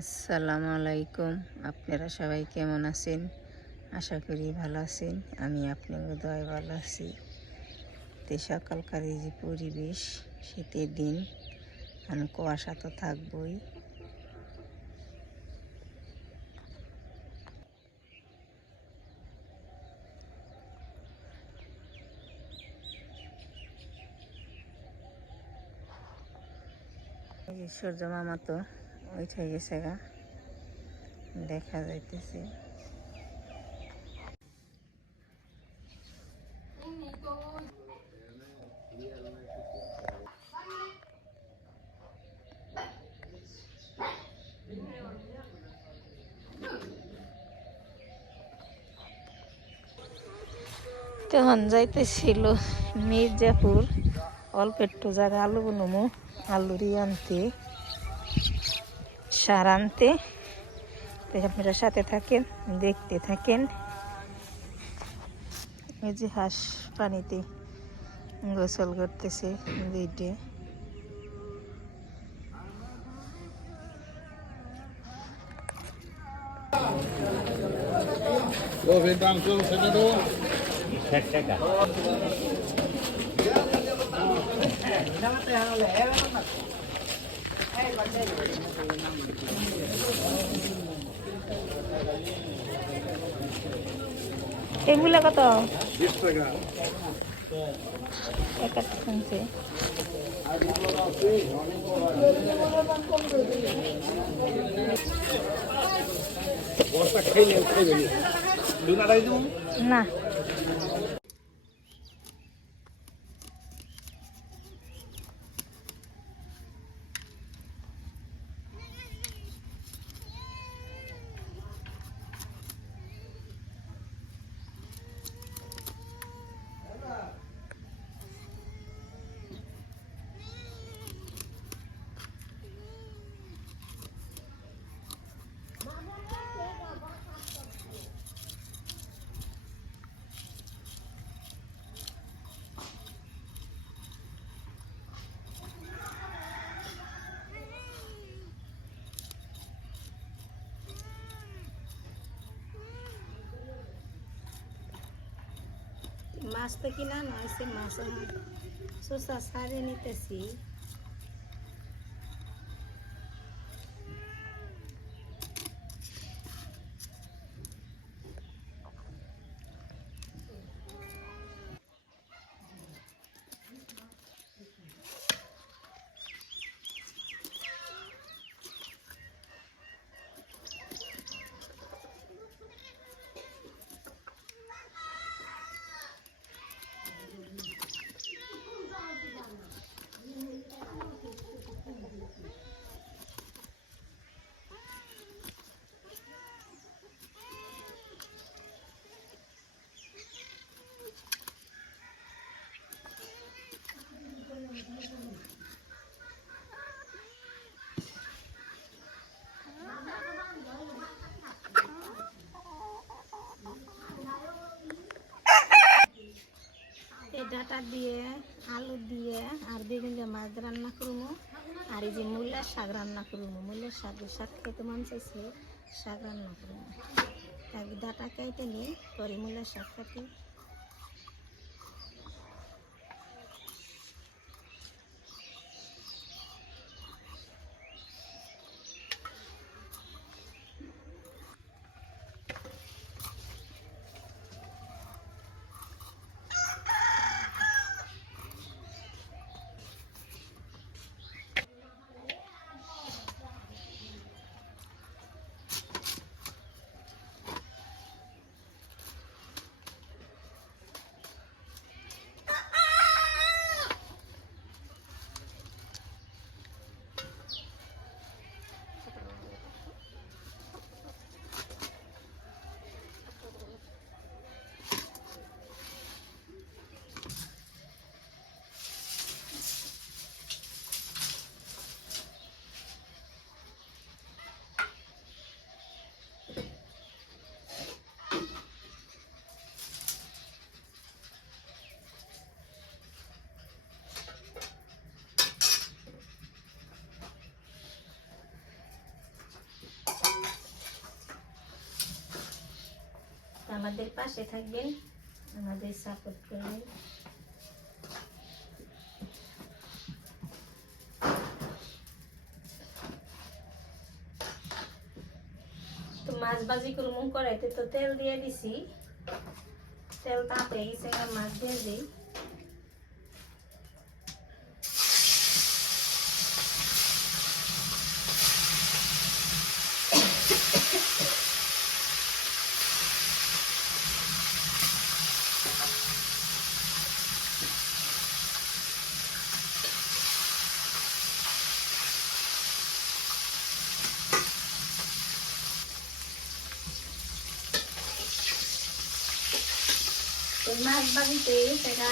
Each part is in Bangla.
আসসালামু আলাইকুম। আপনারা সবাই কেমন আছেন? আশা করি ভালো আছেন। আমি আপনাকে দয় ভালো আছি। তে সকালকার এই যে পরিবেশ, শীতের দিন, আমি কুয়াশা তো থাকবই। সূর্য মামা তো উঠে গেছে গা। দেখা যাইতেছে। তখন যাইতেছিল মির্জাপুর। অল্প একটু জায়গা আলু বুনমু আলুরি আনতে। সার আনতে। আপনারা সাথে থাকেন দেখতে থাকেন। এই যে হাঁস পানিতে গোসল করতেছে দুইটে। এগুলো কত? 20 একটা শুনছে নি। দুনারাই মাছ তো কিনা? নয় সে মাছ সুস্থ সারে নিতেছি এই ডাটা দিয়ে, আলু দিয়ে, আর বেগুন দিয়ে মাছ রান্না করব। আর এই যে মূলের শাক রান্না করব। মূল্যের শাক শাক খেতে মন চাইছে, শাক রান্না করব। ডাটা কেটে নিই পরে মূল্যের শাক কাটি। আমাদের পাশে থাকবেন, আমাদের সাপোর্ট করবেন। তো মাছ ভাজি করে মুখ করাইতে তো তেল দিয়ে দিছি। তেল তাপে গেছে মাছ দিয়ে দিই তো মাছ ভাজিতে সেটা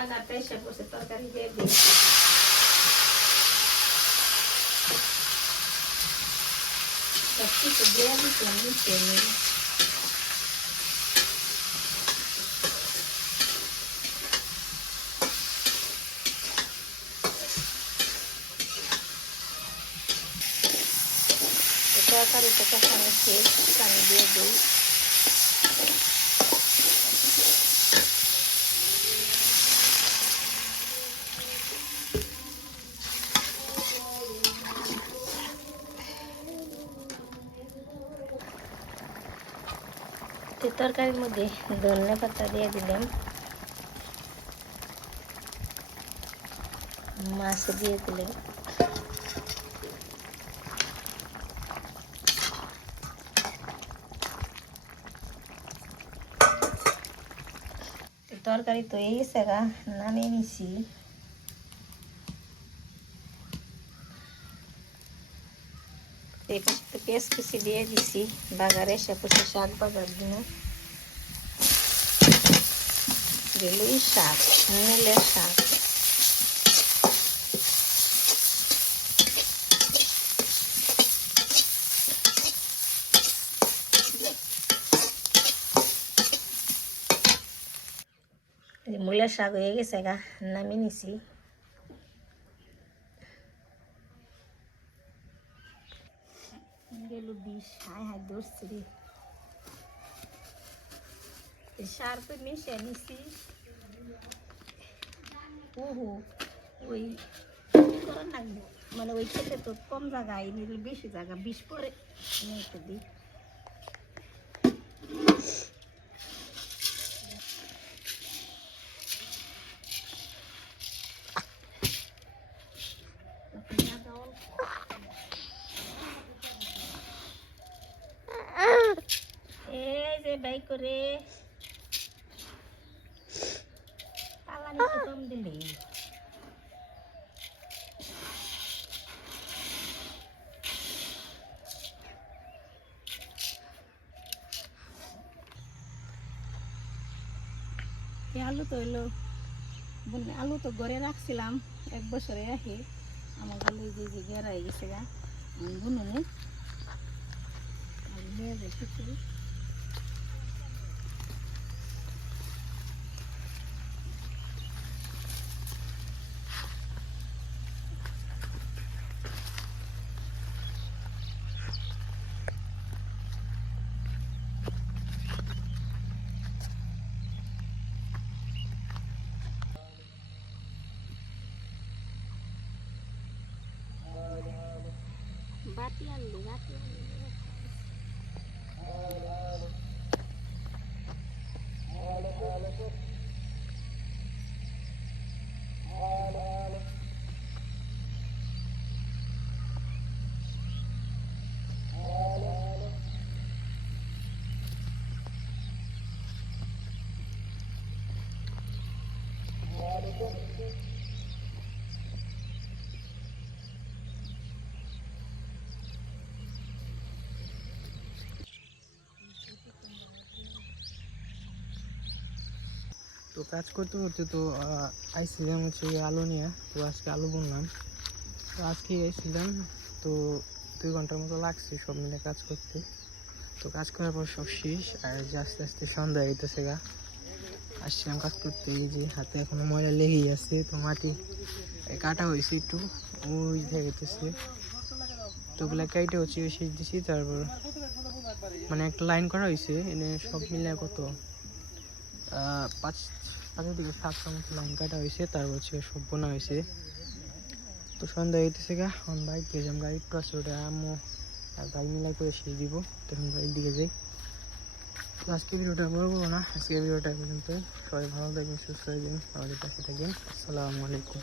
নামিয়ে নিয়ে বাগারটা এসে পড়ছে তরকারি দিয়ে দিই সব কিছু দিয়ে দিচ্ছিলাম মিশিয়ে নিই তরকারিটা কষানো শেষ পানি দিয়ে দিই তো তরকারির মধ্যে ধনে পাতা দিয়ে দিলাম। মাছ দিয়ে দিলাম। তরকারি তো এই গেছে গা নামিয়ে নিছি। পেঁয়াজ কুচি দিয়ে দিছি। বাগারে সে শাক বাগার দিন। গেলুই শাক মূলের শাক। মূলের শাক হয়ে গেছে গা, নামিয়ে নিছি। গেল বিষ হায় হায় এই সার তো মিশে নিছি ওহো ওই কি করা লাগবে মানে ওই খেতে তো কম জায়গায় নিলে বেশি জায়গা বিষ পরে নিতে দিই। এই যে বাই করে পালানি তো কম দিলি এই আলু তো হইল আলু তো ঘরে রাখছিলাম, এক বছরে রাখি আমার আলু যে যে গেরা হয়ে গেছে গা বুনুনি আর মেয়ে যে তো কাজ করতে করতে তো আইসিলাম হচ্ছে আলু নিয়ে, তো আজকে আলু বললাম তো আজকে আইসিলাম তো দুই ঘণ্টার মতো লাগছে সব মিলে কাজ করতে। তো কাজ করার পর সব শেষ, আর যে আস্তে আস্তে সন্ধ্যা হইতেছে গা। আসছিলাম কাজ করতে এই যে হাতে এখনও ময়লা লেগেই আছে, তো মাটি কাটা হয়েছে একটু, ওই দেখতেছে তো ওগুলা কেটে হচ্ছে শেষ দিছি, তারপর মানে একটা লাইন করা হয়েছে, এনে সব মিলে কত? পাঁচ পাঁচের দিকে সাতটা মতো লাইন কাটা হয়েছে, তারপর হচ্ছে সব বোনা হয়েছে। তো সন্ধ্যা হইতেছে গা, এখন বাইক দিয়ে যাম গাড়ি আছে ওটা আর ভাই মিলাই করে সেই দিব তখন বাড়ির দিকে যাই। আজকে ভিডিওটা বলব না। আজকে ভিডিওটা পর্যন্ত সবাই ভালো থাকবেন, সুস্থ থাকবেন, আমাদের কাছে থাকবেন। আসসালামু আলাইকুম।